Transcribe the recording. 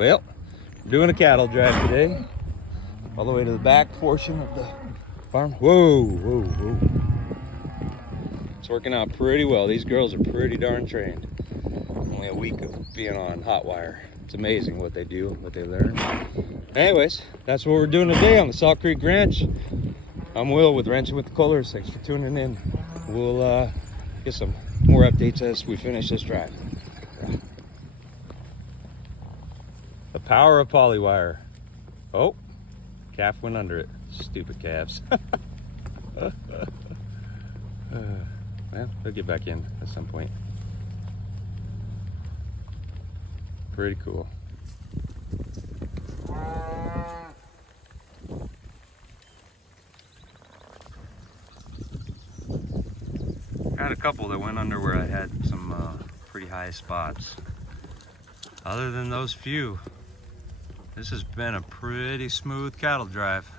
Well, we're doing a cattle drive today, all the way to the back portion of the farm. Whoa, whoa, whoa. It's working out pretty well. These girls are pretty darn trained. Only a week of being on hot wire. It's amazing what they do, what they learn. Anyways, that's what we're doing today on the Salt Creek Ranch. I'm Will with Ranching with the Kohlers. Thanks for tuning in. We'll get some more updates as we finish this drive. The power of polywire. Oh, calf went under it. Stupid calves. Well, they'll get back in at some point. Pretty cool. Had a couple that went under where I had some pretty high spots. Other than those few, this has been a pretty smooth cattle drive.